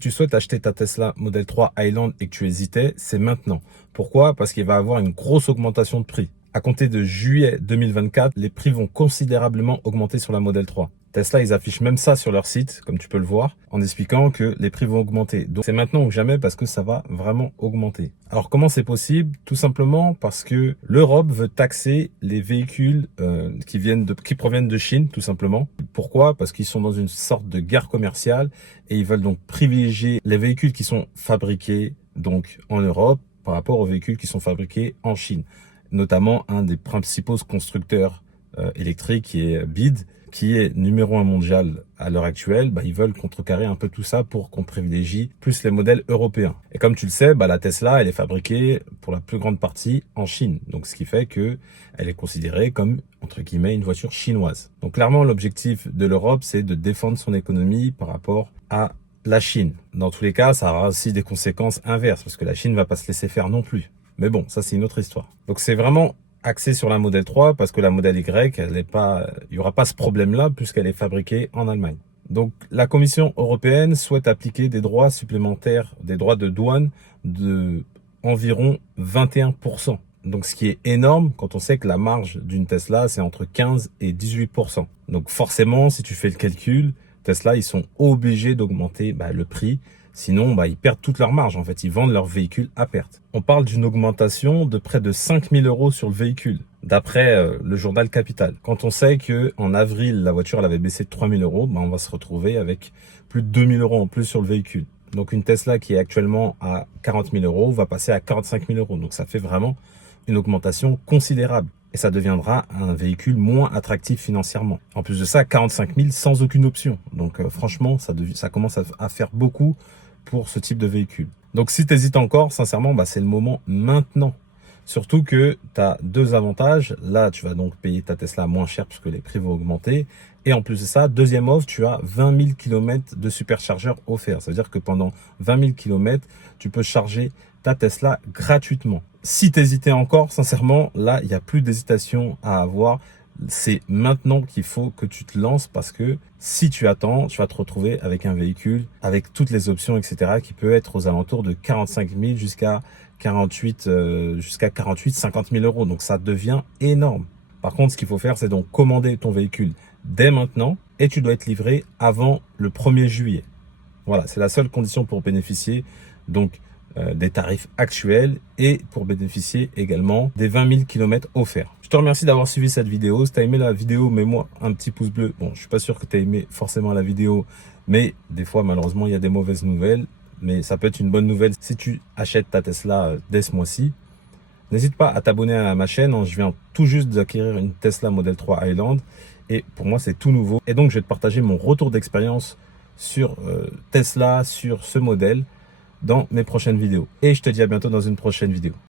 tu souhaites acheter ta Tesla Model 3 Highland et que tu hésitais, c'est maintenant. Pourquoi? Parce qu'il va y avoir une grosse augmentation de prix. À compter de juillet 2024, les prix vont considérablement augmenter sur la Model 3. Tesla, ils affichent même ça sur leur site, comme tu peux le voir, en expliquant que les prix vont augmenter. Donc c'est maintenant ou jamais parce que ça va vraiment augmenter. Alors comment c'est possible? Tout simplement parce que l'Europe veut taxer les véhicules qui proviennent de Chine, tout simplement. Pourquoi? Parce qu'ils sont dans une sorte de guerre commerciale et ils veulent donc privilégier les véhicules qui sont fabriqués donc en Europe par rapport aux véhicules qui sont fabriqués en Chine. Notamment un des principaux constructeurs électriques qui est BYD, qui est numéro 1 mondial à l'heure actuelle. Ils veulent contrecarrer un peu tout ça pour qu'on privilégie plus les modèles européens. Et comme tu le sais, la Tesla, elle est fabriquée pour la plus grande partie en Chine. Donc ce qui fait que elle est considérée comme, entre guillemets, une voiture chinoise. Donc clairement, l'objectif de l'Europe, c'est de défendre son économie par rapport à la Chine. Dans tous les cas, ça aura aussi des conséquences inverses, parce que la Chine ne va pas se laisser faire non plus. Mais bon, ça c'est une autre histoire. Donc c'est vraiment axé sur la Model 3 parce que la Model Y, il n'y aura pas ce problème-là puisqu'elle est fabriquée en Allemagne. Donc la Commission européenne souhaite appliquer des droits supplémentaires, des droits de douane de environ 21%. Donc ce qui est énorme quand on sait que la marge d'une Tesla, c'est entre 15 et 18%. Donc forcément, si tu fais le calcul, Tesla, ils sont obligés d'augmenter le prix. Sinon, ils perdent toute leur marge. En fait, ils vendent leur véhicule à perte. On parle d'une augmentation de près de 5 000 € sur le véhicule, d'après le journal Capital. Quand on sait qu'en avril, la voiture elle avait baissé de 3 000 €, on va se retrouver avec plus de 2 000 € en plus sur le véhicule. Donc une Tesla qui est actuellement à 40 000 € va passer à 45 000 €. Donc ça fait vraiment une augmentation considérable. Et ça deviendra un véhicule moins attractif financièrement. En plus de ça, 45 000 sans aucune option. Donc franchement, ça commence à faire beaucoup pour ce type de véhicule. Donc si tu hésites encore, sincèrement, c'est le moment maintenant. Surtout que tu as deux avantages. Là, tu vas donc payer ta Tesla moins cher puisque les prix vont augmenter. Et en plus de ça, deuxième offre, tu as 20 000 km de superchargeur offert. Ça veut dire que pendant 20 000 km, tu peux charger ta Tesla gratuitement. Si tu hésitais encore, sincèrement, là, il n'y a plus d'hésitation à avoir. C'est maintenant qu'il faut que tu te lances parce que si tu attends, tu vas te retrouver avec un véhicule avec toutes les options, etc. qui peut être aux alentours de 45 000 jusqu'à 50 000 €. Donc ça devient énorme. Par contre, ce qu'il faut faire, c'est donc commander ton véhicule dès maintenant et tu dois être livré avant le 1er juillet. Voilà, c'est la seule condition pour bénéficier donc des tarifs actuels et pour bénéficier également des 20 000 km offerts. Je te remercie d'avoir suivi cette vidéo. Si tu as aimé la vidéo, mets-moi un petit pouce bleu. Bon, je suis pas sûr que tu as aimé forcément la vidéo, mais des fois, malheureusement, il y a des mauvaises nouvelles. Mais ça peut être une bonne nouvelle si tu achètes ta Tesla dès ce mois-ci. N'hésite pas à t'abonner à ma chaîne. Je viens tout juste d'acquérir une Tesla Model 3 Highland et pour moi, c'est tout nouveau. Et donc, je vais te partager mon retour d'expérience sur Tesla, sur ce modèle, dans mes prochaines vidéos. Et je te dis à bientôt dans une prochaine vidéo.